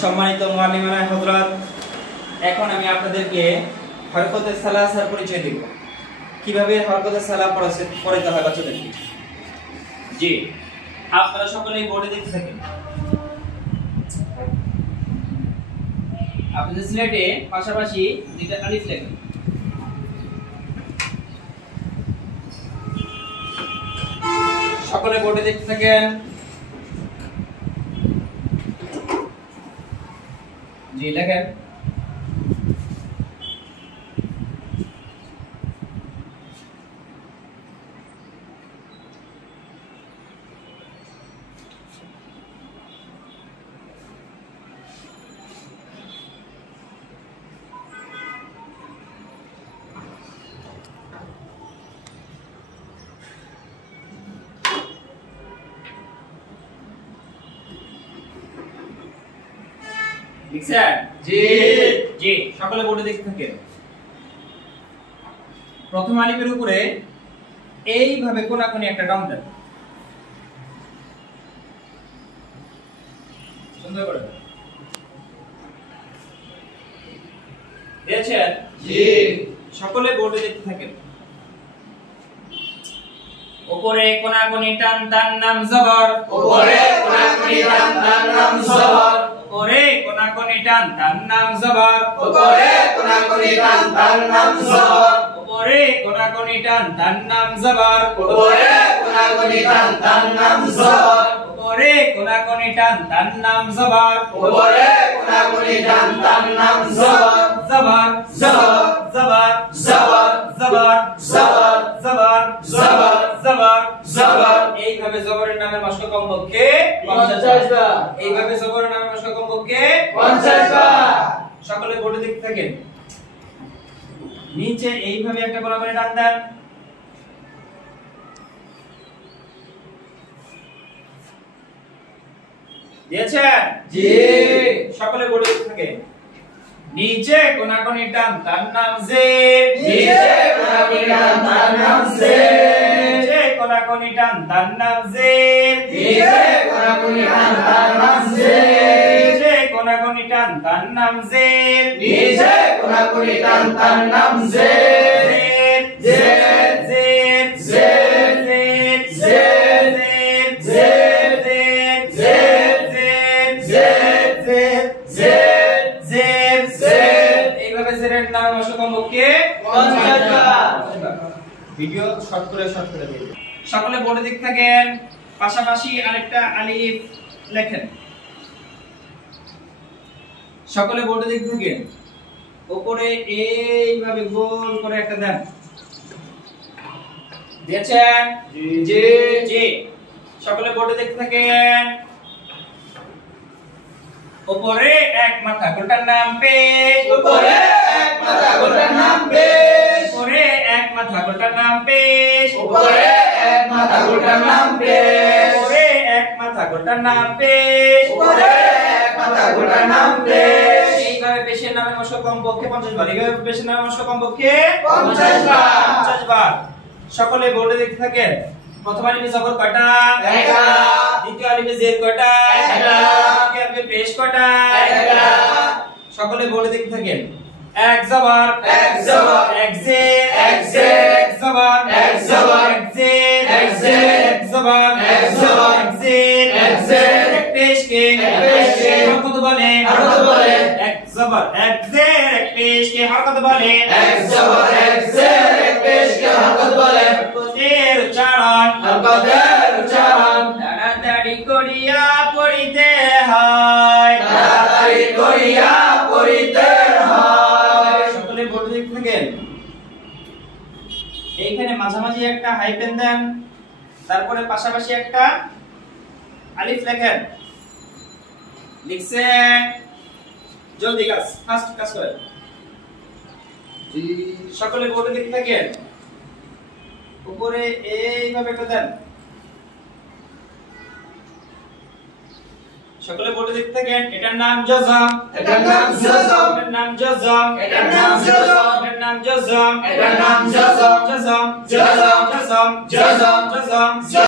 সম্মানিত মুআল্লিমানা হযরত, এখন আমি আপনাদেরকে হরকতে সালাসার পরিচয় দেব। কিভাবে হরকতে সালা পড়াতে হয় বাচ্চাদেরকে। জি, আপনারা সকলেই বোর্ডে দেখতে থাকেন। আপনাদের স্লেটে পাশাপাশি দুইটা আলিফ লেখেন। সকলে বোর্ডে দেখতে থাকেন। জি, লেখেন। লিখছেন? জি জি, সকলে বোর্ডে দেখতে থাকেন। প্রথম আলিফের উপরে এইভাবে কোনাকুনি একটা টান দেন। সুন্দর করে দিয়েছেন? জি সকলে বোর্ডে দেখতে থাকেন। উপরে কোনাকুনি টান তার নাম জবর। উপরে কোনাকুনি টান তার নাম জবর। উপরে কোনাকুনি টান তার নাম জবর। উপরে কোনাকুনি টান তার নাম জবর। উপরে কোনাকুনি টান তার নাম জবর। উপরে কোনাকুনি টান তার নাম জবর। উপরে কোনাকুনি টান তার নাম জবর। উপরে কোনাকুনি টান তার নাম জবর। জবর জবর জবর জবর জবর জবর জবর জবর জবর জবর। এইভাবে জবরের নামের মশক কমপক্ষে 50 বার। এইভাবে জবরের নামের মশক কমপক্ষে 50 বার। সকলে বোর্ডে দেখতে থাকেন। নিচে এইভাবে একটা গোলা করে টান দেন। দিয়েছেন? জি সকলে বোর্ডে দেখতে থাকেন। নিচে কোনাকুনি টান তার নাম জে। নিচে কোনাকুনি টান তার নাম জে। নিচে কোনাকুনি টান তার নাম জে। নিচে কোনাকুনি টান তার নাম জে। নিচে কোনাকুনি টান তার নাম জে। নিচে কোনাকুনি টান তার নাম J. J J J J J J J J এইভাবে জেরের নাম অসম্ভবকে 50 বার। ভিডিও শর্ট করে দিন। সকলে বোর্ডে দেখতে থাকেন। পাশাপাশি আরেকটা আলিফ লেখেন। সকলে বোর্ডে দেখতে থাকেন। উপরে এইভাবে গোল করে একটা দেন। দিয়েছেন? জি জি, সকলে বোর্ডে দেখতে থাকেন। উপরে এক মাথা গোটার নাম পেশ। উপরে এক মাথা গোটার নাম পেশ। উপরে এক মাথা গোটার নাম পেশ। উপরে এক মাথা গোটার নাম পেশ। উপরে এক মাথা গোটার নাম পেশ। উপরে এক মাথা গোটার নাম পেশ। এইভাবে পেশের নামে মশক কমপক্ষে 50 বার। এইভাবে পেশের নামে মশক কমপক্ষে 50 বার। 50 বার। সকলে বোর্ডে দেখতে থাকেন। প্রথম আলিফে জবর কয়টা? একটা। দ্বিতীয় আলিফে জের কয়টা? একটা। তৃতীয় আলিফে পেশ কয়টা? একটা। সকলে বোর্ডে দেখতে থাকেন। এক জবর এক জবর এক জের এক জের এক জবর এক জবর এক জের এক জের এক জবর এক জবর এক জের এক জের এক পেশকে এক পেশকে হরকত বলে হরকত বলে এক জবর এক জের এক পেশকে হরকত বলে এক জবর এক জের এক পেশকে হরকত বলে হরকতের উচ্চারণ হরকতের উচ্চারণ তাড়াতাড়ি করিয়া পড়িতে হয়। তাড়াতাড়ি করিয়া পড়িতে হয়। সকলে বোর্ডে দেখতে থাকেন। এইখানে মাঝামাঝি একটা হাইফেন দেন, তারপরে পাশাপাশি একটা আলিফ লেখেন। লিখছেন? জলদি কাজ, ফাস্ট কাজ করেন। জি সকলে বোর্ডে দেখতে থাকেন। উপরে এইভাবে একটা দেন। সকলে বোর্ডে দেখতে থাকেন। এটার নাম জজম। এটার নাম জজম। এটার নাম জজম। এটার নাম জজম। এটার নাম জজম। এটার নাম জজম। জজম জজম। জজম জজম। জজম